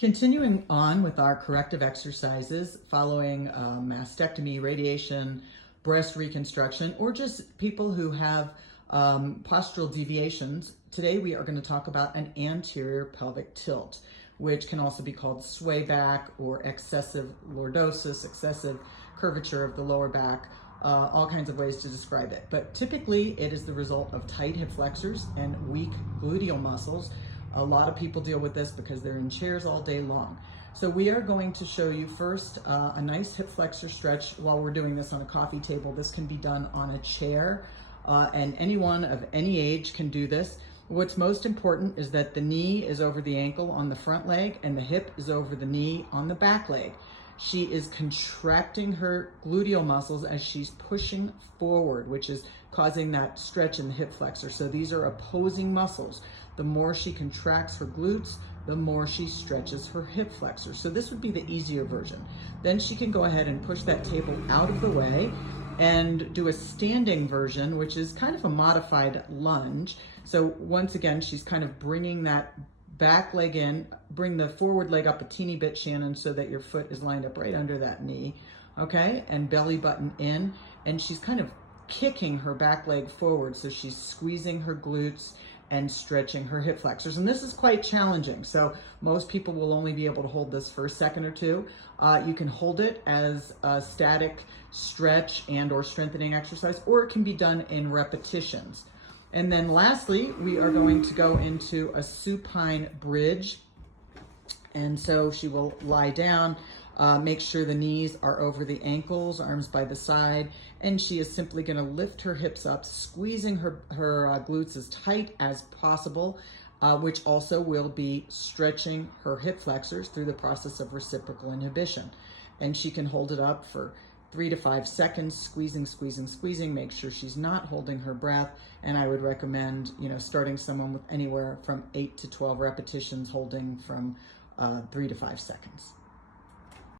Continuing on with our corrective exercises following mastectomy, radiation, breast reconstruction, or just people who have postural deviations, today we are going to talk about an anterior pelvic tilt, which can also be called swayback or excessive lordosis, excessive curvature of the lower back, all kinds of ways to describe it. But typically it is the result of tight hip flexors and weak gluteal muscles. A lot of people deal with this because they're in chairs all day long. So we are going to show you first a nice hip flexor stretch while we're doing this on a coffee table. This can be done on a chair and anyone of any age can do this. What's most important is that the knee is over the ankle on the front leg and the hip is over the knee on the back leg. She is contracting her gluteal muscles as she's pushing forward, which is causing that stretch in the hip flexor. So these are opposing muscles. The more she contracts her glutes, the more she stretches her hip flexor. So this would be the easier version. Then she can go ahead and push that table out of the way and do a standing version, which is kind of a modified lunge. So once again, she's kind of bringing that back leg in, bring the forward leg up a teeny bit, Shannon, so that your foot is lined up right under that knee, okay? And belly button in, and she's kind of kicking her back leg forward, so she's squeezing her glutes and stretching her hip flexors. And this is quite challenging, so most people will only be able to hold this for a second or two. You can hold it as a static stretch and or strengthening exercise, or it can be done in repetitions. And then lastly, we are going to go into a supine bridge. And so she will lie down, make sure the knees are over the ankles, arms by the side, and she is simply going to lift her hips up, squeezing her glutes as tight as possible, which also will be stretching her hip flexors through the process of reciprocal inhibition. And she can hold it up for 3 to 5 seconds, squeezing, squeezing, squeezing, make sure she's not holding her breath. And I would recommend, starting someone with anywhere from 8 to 12 repetitions, holding from 3 to 5 seconds.